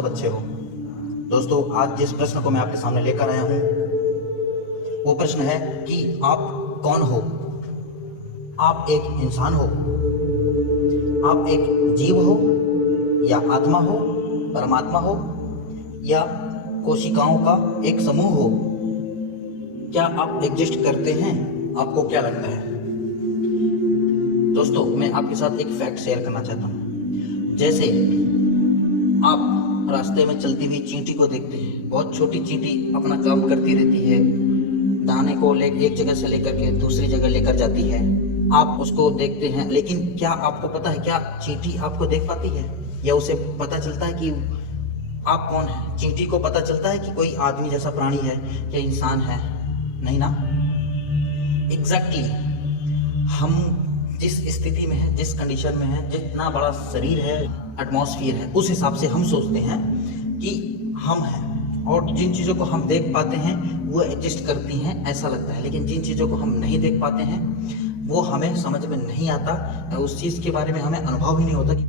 सब अच्छे हो। दोस्तों, आज जिस प्रश्न को मैं आपके सामने लेकर आया हूँ वो प्रश्न है कि आप कौन हो। आप एक इंसान हो, आप एक जीव हो, या आत्मा हो, परमात्मा हो, या कोशिकाओं का एक समूह हो। क्या आप एग्जिस्ट करते हैं? आपको क्या लगता है? दोस्तों, मैं आपके साथ एक फैक्ट शेयर करना चाहता हूँ। जैसे आप रास्ते में चलती हुई चींटी को देखते हैं। बहुत छोटी चींटी अपना काम करती रहती है, दाने को एक जगह से लेकर के दूसरी जगह लेकर जाती है। आप उसको देखते हैं, लेकिन क्या आपको पता है, क्या चींटी आपको देख पाती है, या उसे पता चलता है कि आप कौन है? चींटी को पता चलता है कि कोई आदमी जैसा प्राणी है या इंसान है? नहीं ना। एग्जैक्टली हम जिस स्थिति में है, जिस कंडीशन में है, जितना बड़ा शरीर है, एटमॉस्फेयर है, उस हिसाब से हम सोचते हैं कि हम हैं। और जिन चीज़ों को हम देख पाते हैं वो एग्जिस्ट करती हैं, ऐसा लगता है। लेकिन जिन चीज़ों को हम नहीं देख पाते हैं वो हमें समझ में नहीं आता, उस चीज़ के बारे में हमें अनुभव ही नहीं होता। कि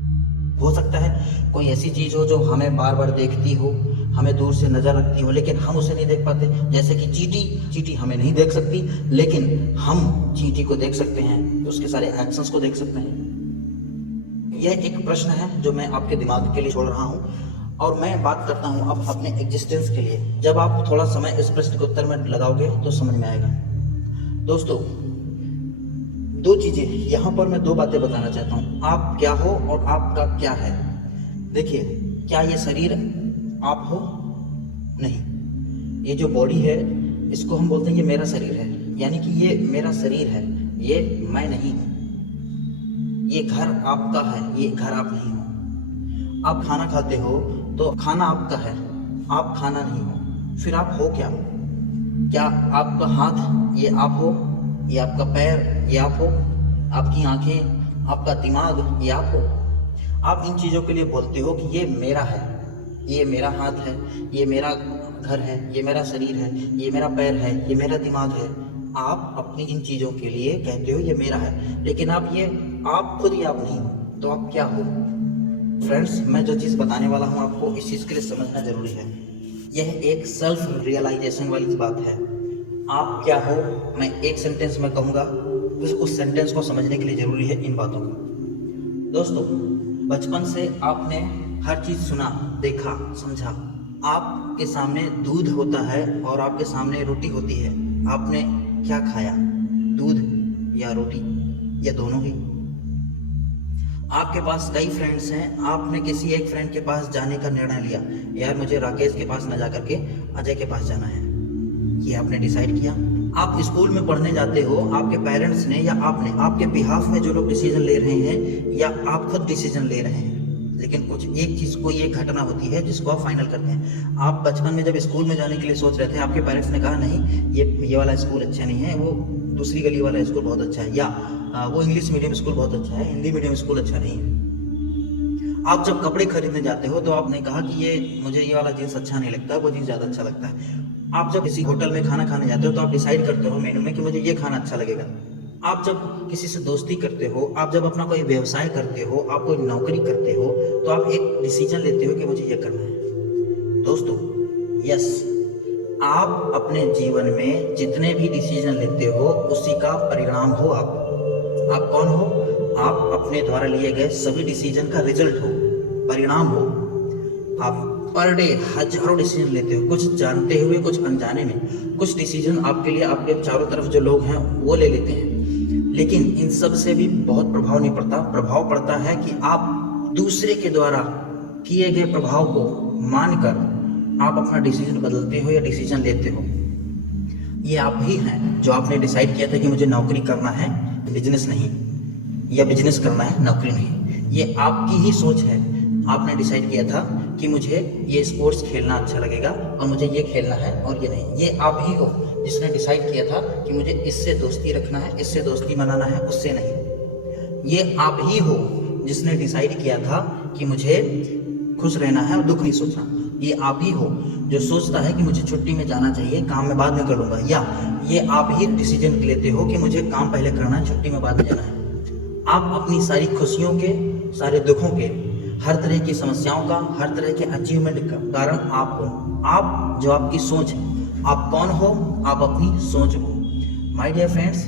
हो सकता है कोई ऐसी चीज़ हो जो हमें बार बार देखती हो, हमें दूर से नज़र रखती हो, लेकिन हम उसे नहीं देख पाते। जैसे कि चींटी हमें नहीं देख सकती, लेकिन हम चींटी को देख सकते हैं, उसके सारे एक्शंस को देख सकते हैं। यह एक प्रश्न है जो मैं आपके दिमाग के लिए छोड़ रहा हूँ, और मैं बात करता हूँ अब अपने एग्जिस्टेंस के लिए। जब आप थोड़ा समय इस प्रश्न के उत्तर में लगाओगे तो समझ में आएगा। दोस्तों, दो चीज़ें यहाँ पर, मैं दो बातें बताना चाहता हूँ। आप क्या हो और आपका क्या है। देखिए, क्या ये शरीर आप हो? नहीं। ये जो बॉडी है इसको हम बोलते हैं ये मेरा शरीर है, यानी कि ये मेरा शरीर है, ये मैं नहीं हूँ। ये घर आपका है, ये घर आप नहीं हो। आप खाना खाते हो तो खाना आपका है, आप खाना नहीं हो। फिर आप हो क्या? क्या आपका हाथ ये आप हो, ये आपका पैर ये आप हो, आपकी आंखें, आपका दिमाग ये आप हो? आप इन चीज़ों के लिए बोलते हो कि ये मेरा है, ये मेरा हाथ है, ये मेरा घर है, ये मेरा शरीर है, ये मेरा पैर है, ये मेरा दिमाग है। आप अपनी इन चीज़ों के लिए कहते हो ये मेरा है, लेकिन आप खुद ही आप नहीं हो। तो आप क्या हो? फ्रेंड्स, मैं जो चीज़ बताने वाला हूँ आपको, इस चीज़ के लिए समझना जरूरी है। यह एक सेल्फ रियलाइजेशन वाली बात है। आप क्या हो, मैं एक सेंटेंस में कहूँगा, उस सेंटेंस को समझने के लिए जरूरी है इन बातों को। दोस्तों, बचपन से आपने हर चीज़ सुना, देखा, समझा। आपके सामने दूध होता है और आपके सामने रोटी होती है। आपने क्या खाया? दूध या रोटी, या दोनों ही? आपके पास कई फ्रेंड्स हैं, आपने किसी एक फ्रेंड के पास जाने का निर्णय लिया, यार मुझे राकेश के पास न जा करके अजय के पास जाना है। ये आपने डिसाइड किया। आप स्कूल में पढ़ने जाते हो, आपके पेरेंट्स ने या आपने, आपके बिहाफ में जो लोग डिसीजन ले रहे हैं, या आप खुद डिसीजन ले रहे हैं। लेकिन कुछ एक चीज़, कोई एक घटना होती है जिसको आप फाइनल करते हैं। आप बचपन में जब स्कूल में जाने के लिए सोच रहे थे, आपके पेरेंट्स ने कहा नहीं, ये वाला स्कूल अच्छा नहीं है, वो दूसरी गली वाला स्कूल बहुत अच्छा है, या वो इंग्लिश मीडियम स्कूल बहुत अच्छा है, हिंदी मीडियम स्कूल अच्छा नहीं है। आप जब कपड़े खरीदने जाते हो तो आपने कहा कि मुझे ये वाला जीन्स अच्छा नहीं लगता, वो जीन्स ज़्यादा अच्छा लगता है। आप जब किसी होटल में खाना खाने जाते हो तो आप डिसाइड करते हो मेनू में कि मुझे ये खाना अच्छा लगेगा। आप जब किसी से दोस्ती करते हो, आप जब अपना कोई व्यवसाय करते हो, आप कोई नौकरी करते हो, तो आप एक डिसीजन लेते हो कि मुझे ये करना है। दोस्तों, यस, आप अपने जीवन में जितने भी डिसीजन लेते हो उसी का परिणाम हो। आप कौन हो? आप अपने द्वारा लिए गए सभी डिसीजन का रिजल्ट हो, परिणाम हो। आप पर डे हजारों डिसीजन लेते हो, कुछ जानते हुए, कुछ अनजाने में। कुछ डिसीजन आपके लिए आपके चारों तरफ जो लोग हैं वो ले लेते हैं, लेकिन इन सब से भी बहुत प्रभाव नहीं पड़ता। प्रभाव पड़ता है कि आप दूसरे के द्वारा किए गए प्रभाव को मानकर आप अपना डिसीजन बदलते हो या डिसीजन लेते हो। ये आप ही हैं जो आपने डिसाइड किया था कि मुझे नौकरी करना है, बिजनेस नहीं, या बिजनेस करना है, नौकरी नहीं। ये आपकी ही सोच है। आपने डिसाइड किया था कि मुझे ये स्पोर्ट्स खेलना अच्छा लगेगा और मुझे ये खेलना है और ये नहीं। ये आप ही हो जिसने डिसाइड किया था कि मुझे इससे दोस्ती रखना है, इससे दोस्ती बनाना है, उससे नहीं। ये आप ही हो जिसने डिसाइड किया था कि मुझे खुश रहना है और दुख नहीं सोचना। ये आप ही हो जो सोचता है कि मुझे छुट्टी में जाना चाहिए, काम में बाद में कर लूँगा। या ये आप ही डिसीजन लेते हो कि मुझे काम पहले करना है, छुट्टी में बाद में जाना है। आप अपनी सारी खुशियों के, सारे दुखों के, हर तरह की समस्याओं का, हर तरह के अचीवमेंट का कारण आप हो। आप जो आपकी सोच है, आप कौन हो, आप अपनी सोच हो। My dear friends,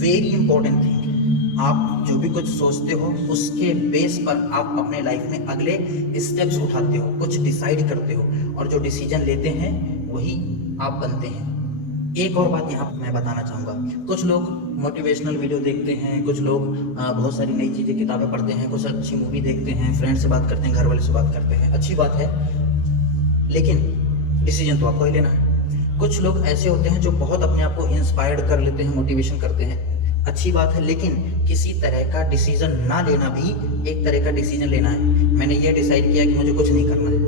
very important thing, आप जो भी कुछ सोचते हो उसके बेस पर आप अपने लाइफ में अगले स्टेप्स उठाते हो, कुछ डिसाइड करते हो, और जो डिसीजन लेते हैं वही आप बनते हैं। एक और बात यहाँ मैं बताना चाहूँगा, कुछ लोग मोटिवेशनल वीडियो देखते हैं, कुछ लोग बहुत सारी नई चीज़ें, किताबें पढ़ते हैं, कुछ अच्छी मूवी देखते हैं, फ्रेंड से बात करते हैं, घर वाले से बात करते हैं, अच्छी बात है, लेकिन डिसीजन तो आपको ही लेना है। कुछ लोग ऐसे होते हैं जो बहुत अपने आप को इंस्पायर्ड कर लेते हैं, मोटिवेशन करते हैं, अच्छी बात है, लेकिन किसी तरह का डिसीजन ना लेना भी एक तरह का डिसीजन लेना है। मैंने ये डिसाइड किया कि मुझे कुछ नहीं करना है,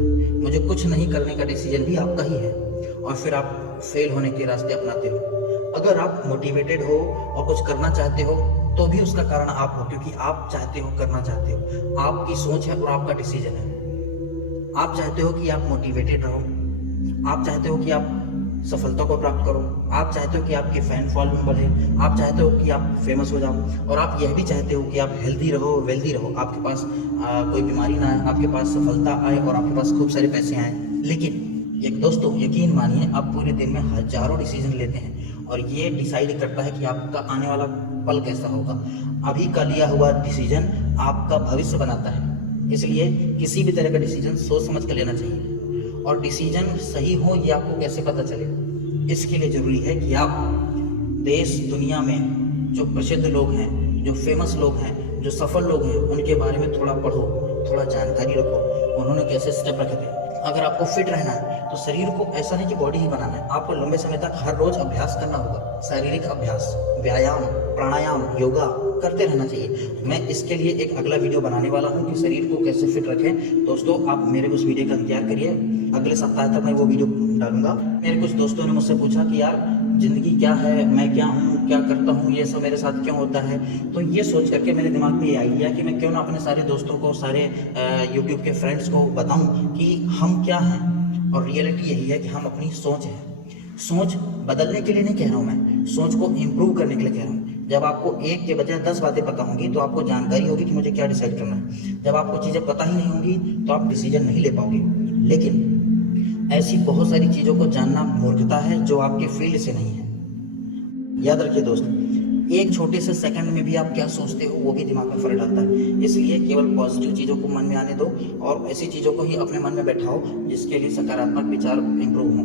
मुझे कुछ नहीं करने का डिसीजन भी आपका ही है, और फिर आप फेल होने के रास्ते अपनाते हो। अगर आप मोटिवेटेड हो और कुछ करना चाहते हो तो भी उसका कारण आप हो, क्योंकि आप चाहते हो, करना चाहते हो, आपकी सोच है और आपका डिसीजन है। आप चाहते हो कि आप मोटिवेटेड रहो, आप चाहते हो कि आप सफलता को प्राप्त करो, आप चाहते हो कि आपके फैन फॉलोइंग बढ़े, आप चाहते हो कि आप फेमस हो जाओ, और आप यह भी चाहते हो कि आप हेल्दी रहो, वेल्दी रहो, आपके पास कोई बीमारी ना आए, आपके पास सफलता आए और आपके पास खूब सारे पैसे आए। लेकिन एक दोस्तों यकीन मानिए, आप पूरे दिन में हजारों डिसीजन लेते हैं और ये डिसाइड करता है कि आपका आने वाला पल कैसा होगा। अभी का लिया हुआ डिसीजन आपका भविष्य बनाता है, इसलिए किसी भी तरह का डिसीजन सोच समझ कर लेना चाहिए। और डिसीजन सही हो ये आपको कैसे पता चले, इसके लिए जरूरी है कि आप देश दुनिया में जो प्रसिद्ध लोग हैं, जो फेमस लोग हैं, जो सफल लोग हैं, उनके बारे में थोड़ा पढ़ो, थोड़ा जानकारी रखो, उन्होंने कैसे स्टेप रखे थे। अगर आपको फिट रहना है तो शरीर को ऐसा नहीं कि बॉडी ही बनाना है, आपको लंबे समय तक हर रोज अभ्यास करना होगा, शारीरिक अभ्यास, व्यायाम, प्राणायाम, योगा करते रहना चाहिए। मैं इसके लिए एक अगला वीडियो बनाने वाला हूं कि शरीर को कैसे फिट रखें। दोस्तों आप मेरे उस वीडियो का इंतजार करिए, अगले सप्ताह तक मैं वो वीडियो डालूंगा। मेरे कुछ दोस्तों ने मुझसे पूछा कि यार जिंदगी क्या है, मैं क्या हूँ, क्या करता हूँ, ये सब मेरे साथ क्यों होता है। तो ये सोच करके मेरे दिमाग में ये आइडिया कि मैं क्यों ना अपने सारे दोस्तों को, सारे यूट्यूब के फ्रेंड्स को बताऊं कि हम क्या हैं। और रियलिटी यही है कि हम अपनी सोच है। सोच बदलने के लिए नहीं कह रहा हूँ मैं, सोच को इम्प्रूव करने के लिए कह रहा हूँ। जब आपको एक के बजाय 10 बातें पता होंगी तो आपको जानकारी होगी कि मुझे क्या डिसाइड करना है। जब आपको चीज़ें पता ही नहीं होंगी तो आप डिसीजन नहीं ले पाओगे। लेकिन ऐसी बहुत सारी चीज़ों को जानना मूर्खता है जो आपके फील्ड से नहीं है। याद रखिए दोस्त, एक छोटे से सेकंड में भी आप क्या सोचते हो वो भी दिमाग में फर्क डालता है। इसलिए केवल पॉजिटिव चीज़ों को मन में आने दो और ऐसी चीज़ों को ही अपने मन में बैठाओ जिसके लिए सकारात्मक विचार इंप्रूव हो,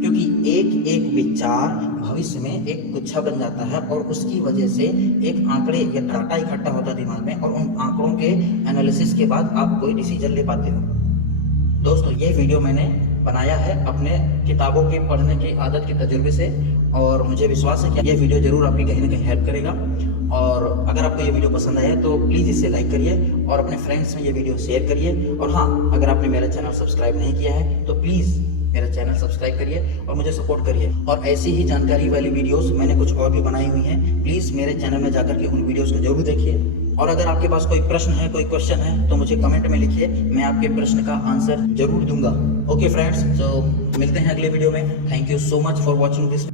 क्योंकि एक एक विचार भविष्य में एक गुच्छा बन जाता है और उसकी वजह से एक आंकड़े या डाटा इकट्ठा होता है दिमाग में, और उन आंकड़ों के एनालिसिस के बाद आप कोई डिसीजन ले पाते हो। दोस्तों ये वीडियो मैंने बनाया है अपने किताबों के पढ़ने की आदत के तजुर्बे से, और मुझे विश्वास है कि यह वीडियो जरूर आपकी कहीं ना कहीं हेल्प करेगा। और अगर आपको ये वीडियो पसंद आया तो प्लीज़ इसे लाइक करिए और अपने फ्रेंड्स में ये वीडियो शेयर करिए। और हाँ, अगर आपने मेरा चैनल सब्सक्राइब नहीं किया है तो प्लीज़ मेरा चैनल सब्सक्राइब करिए और मुझे सपोर्ट करिए। और ऐसी ही जानकारी वाली वीडियोस मैंने कुछ और भी बनाई हुई हैं, प्लीज़ मेरे चैनल में जाकर के उन वीडियोस को जरूर देखिए। और अगर आपके पास कोई प्रश्न है, कोई क्वेश्चन है तो मुझे कमेंट में लिखिए, मैं आपके प्रश्न का आंसर जरूर दूंगा। ओके फ्रेंड्स, तो मिलते हैं अगले वीडियो में। Thank you so much for watching this.